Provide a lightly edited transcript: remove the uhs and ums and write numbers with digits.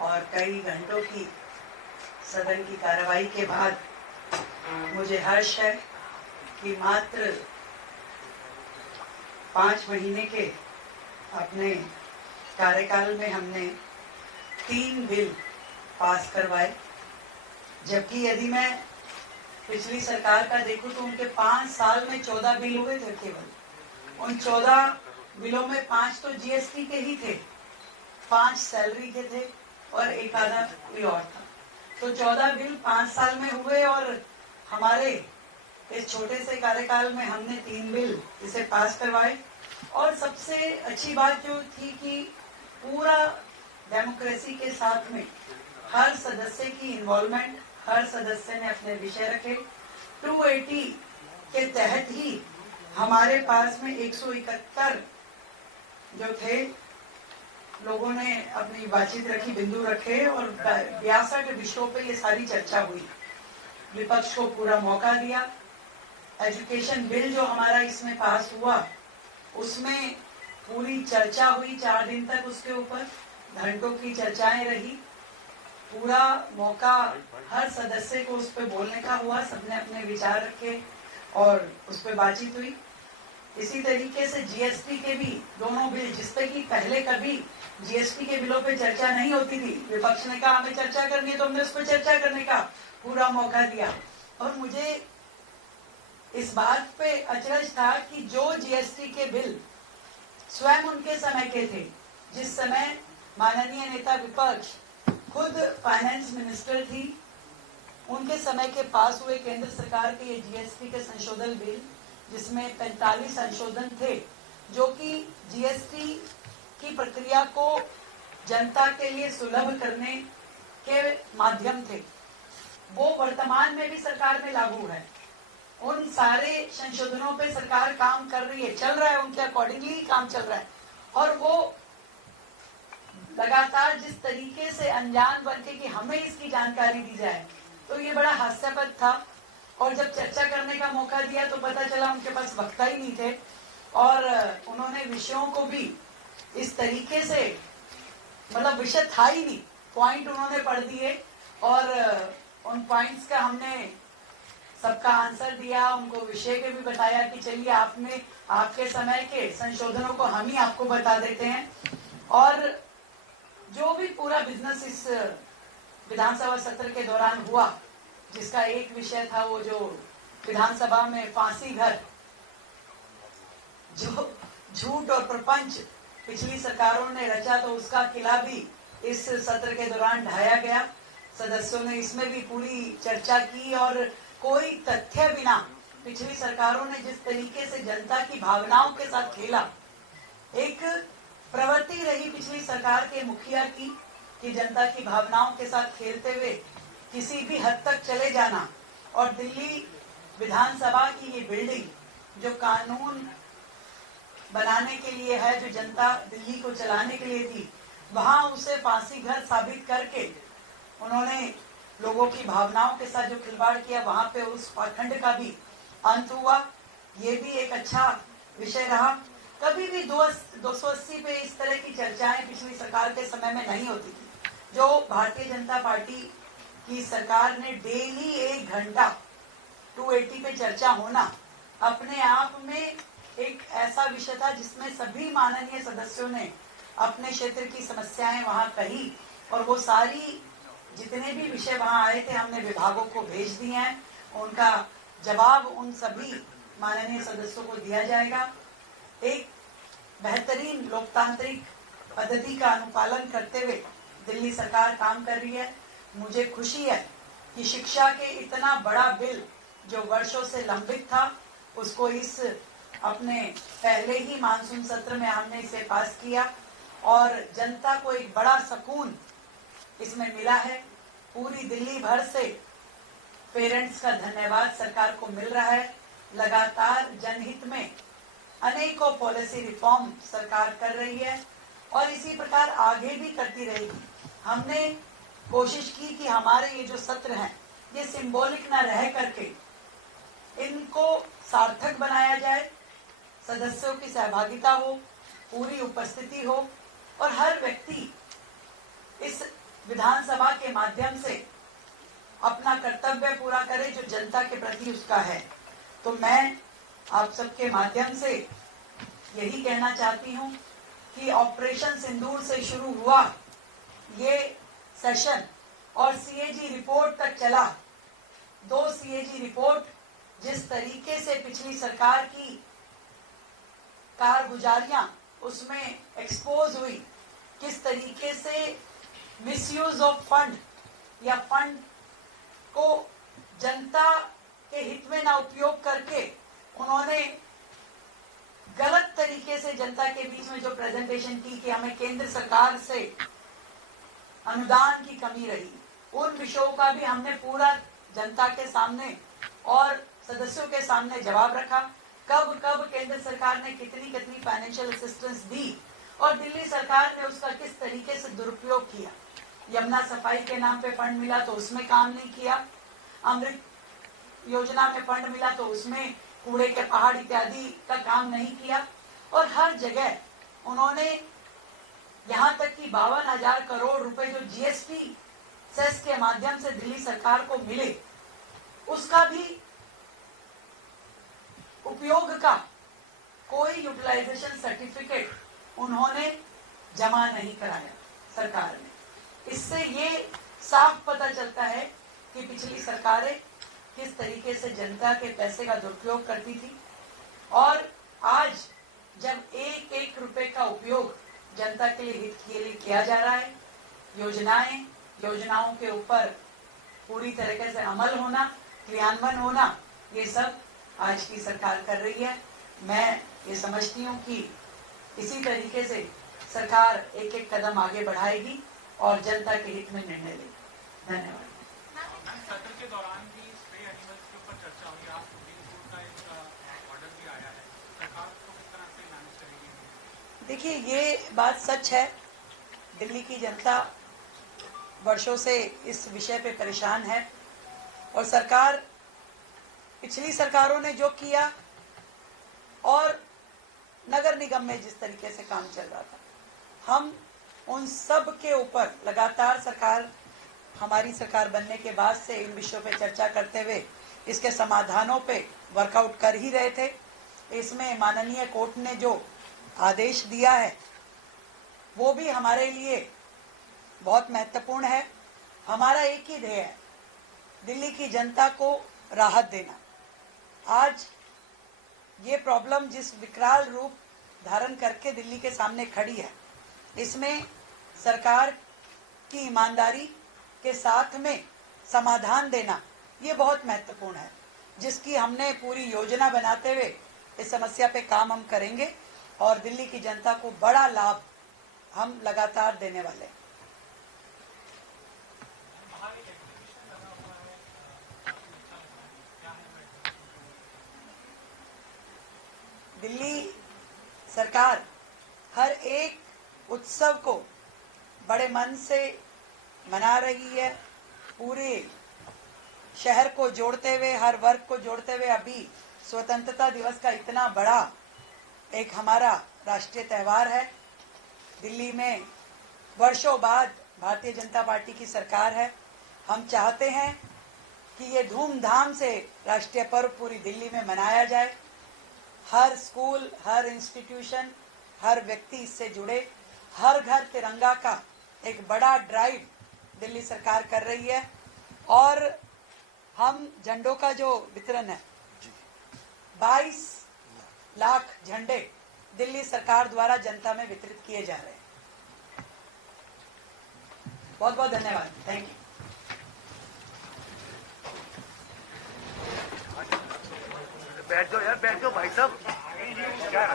और कई घंटों की सदन की कार्रवाई के बाद मुझे हर्ष है कि मात्र 5 महीने के अपने कार्यकाल में हमने 3 बिल पास करवाए, जबकि यदि मैं पिछली सरकार का देखूं तो उनके 5 साल में 14 बिल हुए थे। केवल उन 14 बिलों में 5 तो जीएसटी के ही थे, 5 सैलरी के थे और एक आधा कोई और था। तो 14 बिल 5 साल में हुए और हमारे इस छोटे से कार्यकाल में हमने 3 बिल इसे पास करवाए। और सबसे अच्छी बात जो थी कि पूरा डेमोक्रेसी के साथ में हर सदस्य की इन्वॉल्वमेंट, हर सदस्य ने अपने विषय रखे। 280 के तहत ही हमारे पास में 171 जो थे लोगों ने अपनी बातचीत रखी, बिंदु रखे और 62 विषयों पे ये सारी चर्चा हुई। विपक्ष को पूरा मौका दिया। एजुकेशन बिल जो हमारा इसमें पास हुआ उसमें पूरी चर्चा हुई 4 दिन तक, उसके ऊपर घंटों की चर्चाएं रही। पूरा मौका हर सदस्य को उस पर बोलने का हुआ, सबने अपने विचार रखे और उस पर बातचीत हुई। इसी तरीके से जीएसटी के भी दोनों बिल, जिसपे कि पहले कभी जीएसटी के बिलों पे चर्चा नहीं होती थी, विपक्ष ने कहा हमें चर्चा करनी है तो हमने उस पर चर्चा करने का पूरा मौका दिया। और मुझे इस बात पे अचरज था कि जो जीएसटी के बिल स्वयं उनके समय के थे, जिस समय माननीय नेता विपक्ष खुद फाइनेंस मिनिस्टर थी, उनके समय के पास हुए केंद्र सरकार के ये जीएसटी के संशोधन बिल, जिसमें 45 संशोधन थे जो कि जीएसटी की प्रक्रिया को जनता के लिए सुलभ करने के माध्यम थे, वो वर्तमान में भी सरकार में लागू है। उन सारे संशोधनों पे सरकार काम कर रही है, चल रहा है, उनके अकॉर्डिंगली काम चल रहा है। और वो लगातार जिस तरीके से अनजान बनके कि हमें इसकी जानकारी दी जाए, तो ये बड़ा हास्यास्पद था। और जब चर्चा करने का मौका दिया तो पता चला उनके पास वक्ता ही नहीं थे और उन्होंने विषयों को भी इस तरीके से, मतलब विषय था ही नहीं, पॉइंट उन्होंने पढ़ दिए और उन पॉइंट्स का हमने सबका आंसर दिया, उनको विषय के भी बताया कि चलिए आपने आपके समय के संशोधनों को हम ही आपको बता देते हैं। और जो भी पूरा बिजनेस इस विधानसभा सत्र के दौरान हुआ, जिसका एक विषय था वो जो विधानसभा में फांसी घर, जो झूठ और प्रपंच पिछली सरकारों ने रचा, तो उसका किला भी इस सत्र के दौरान ढाया गया। सदस्यों ने इसमें भी पूरी चर्चा की और कोई तथ्य बिना पिछली सरकारों ने जिस तरीके से जनता की भावनाओं के साथ खेला, एक प्रवृत्ति रही पिछली सरकार के मुखिया की कि जनता की भावनाओं के साथ खेलते हुए किसी भी हद तक चले जाना। और दिल्ली विधानसभा की ये बिल्डिंग जो कानून बनाने के लिए है, जो जनता दिल्ली को चलाने के लिए थी, वहां उसे फांसी घर साबित करके उन्होंने लोगों की भावनाओं के साथ जो खिलवाड़ किया, वहां पे उस पाखंड का भी अंत हुआ। ये भी एक अच्छा विषय रहा। कभी भी 280 पे इस तरह की चर्चाएं पिछली सरकार के समय में नहीं होती थी। जो भारतीय जनता पार्टी की सरकार ने डेली 1 घंटा 280 पे चर्चा होना अपने आप में एक ऐसा विषय था जिसमें सभी माननीय सदस्यों ने अपने क्षेत्र की समस्याएं वहां कही और वो सारी जितने भी विषय वहां आए थे हमने विभागों को भेज दिए हैं। उनका जवाब उन सभी माननीय सदस्यों को दिया जाएगा। एक बेहतरीन लोकतांत्रिक पद्धति का अनुपालन करते हुए दिल्ली सरकार काम कर रही है। मुझे खुशी है कि शिक्षा के इतना बड़ा बिल जो वर्षों से लंबित था, उसको इस अपने पहले ही मानसून सत्र में हमने इसे पास किया और जनता को एक बड़ा सुकून इसमें मिला है। पूरी दिल्ली भर से पेरेंट्स का धन्यवाद सरकार को मिल रहा है। लगातार जनहित में अनेकों पॉलिसी रिफॉर्म सरकार कर रही है और इसी प्रकार आगे भी करती रहेगी। हमने कोशिश की कि हमारे ये जो सत्र हैं ये सिंबॉलिक ना रह करके इनको सार्थक बनाया जाए, सदस्यों की सहभागिता हो, पूरी उपस्थिति हो और हर व्यक्ति इस विधानसभा के माध्यम से अपना कर्तव्य पूरा करे जो जनता के प्रति उसका है। तो मैं आप सबके माध्यम से यही कहना चाहती हूँ कि ऑपरेशन सिंदूर से शुरू हुआ ये सेशन और सीएजी रिपोर्ट तक चला। 2 सीएजी रिपोर्ट जिस तरीके से पिछली सरकार की कारगुजारियां उसमें एक्सपोज हुई, किस तरीके से मिसयूज ऑफ फंड या फंड को जनता के हित में ना उपयोग करके उन्होंने गलत तरीके से जनता के बीच में जो प्रेजेंटेशन की कि हमें केंद्र सरकार से अनुदान की कमी रही, उन विषयों का भी हमने पूरा जनता के सामने और सदस्यों के सामने जवाब रखा। कब कब केंद्र सरकार ने कितनी कितनी फाइनेंशियल असिस्टेंस दी और दिल्ली सरकार ने उसका किस तरीके से दुरुपयोग किया। यमुना सफाई के नाम पे फंड मिला तो उसमें काम नहीं किया, अमृत योजना में फंड मिला तो उसमें कूड़े के पहाड़ इत्यादि का काम नहीं किया। और हर जगह उन्होंने यहाँ तक कि 52,000 करोड़ रुपए जो जीएसटी सेस के माध्यम से दिल्ली सरकार को मिले, उसका भी उपयोग का कोई यूटिलाइजेशन सर्टिफिकेट उन्होंने जमा नहीं कराया सरकार ने। इससे ये साफ पता चलता है कि पिछली सरकारें किस तरीके से जनता के पैसे का दुरुपयोग करती थी। और आज जब एक एक रुपए का उपयोग जनता के लिए हित के लिए किया जा रहा है, योजनाओं के ऊपर पूरी तरीके से अमल होना, क्रियान्वयन होना, ये सब आज की सरकार कर रही है। मैं ये समझती हूँ कि इसी तरीके से सरकार एक एक कदम आगे बढ़ाएगी और जनता के हित में निर्णय लेगी। धन्यवाद। सत्र के दौरान भी स्प्रे एनिमल्स के ऊपर चर्चा हुई, आज सुप्रीम कोर्ट का एक ऑर्डर भी आया है, सरकार को किस तरह से मैनेज करेगी? देखिए, ये बात सच है, दिल्ली की जनता वर्षों से इस विषय पे परेशान है और सरकार, पिछली सरकारों ने जो किया और नगर निगम में जिस तरीके से काम चल रहा था, हम उन सब के ऊपर लगातार हमारी सरकार बनने के बाद से इन विषयों पे चर्चा करते हुए इसके समाधानों पे वर्कआउट कर ही रहे थे। इसमें माननीय कोर्ट ने जो आदेश दिया है वो भी हमारे लिए बहुत महत्वपूर्ण है। हमारा एक ही ध्येय है, दिल्ली की जनता को राहत देना। आज ये प्रॉब्लम जिस विकराल रूप धारण करके दिल्ली के सामने खड़ी है, इसमें सरकार की ईमानदारी के साथ में समाधान देना ये बहुत महत्वपूर्ण है, जिसकी हमने पूरी योजना बनाते हुए इस समस्या पे काम हम करेंगे और दिल्ली की जनता को बड़ा लाभ हम लगातार देने वाले हैं। दिल्ली सरकार हर एक उत्सव को बड़े मन से मना रही है, पूरे शहर को जोड़ते हुए, हर वर्ग को जोड़ते हुए। अभी स्वतंत्रता दिवस का इतना बड़ा एक हमारा राष्ट्रीय त्योहार है। दिल्ली में वर्षों बाद भारतीय जनता पार्टी की सरकार है। हम चाहते हैं कि ये धूमधाम से राष्ट्रीय पर्व पूरी दिल्ली में मनाया जाए। हर स्कूल, हर इंस्टीट्यूशन, हर व्यक्ति इससे जुड़े। हर घर तिरंगा का एक बड़ा ड्राइव दिल्ली सरकार कर रही है और हम झंडों का जो वितरण है, 22 लाख झंडे दिल्ली सरकार द्वारा जनता में वितरित किए जा रहे हैं। बहुत बहुत धन्यवाद। Thank you. बैठ जाओ यार, बैठ जाओ भाई साहब। क्या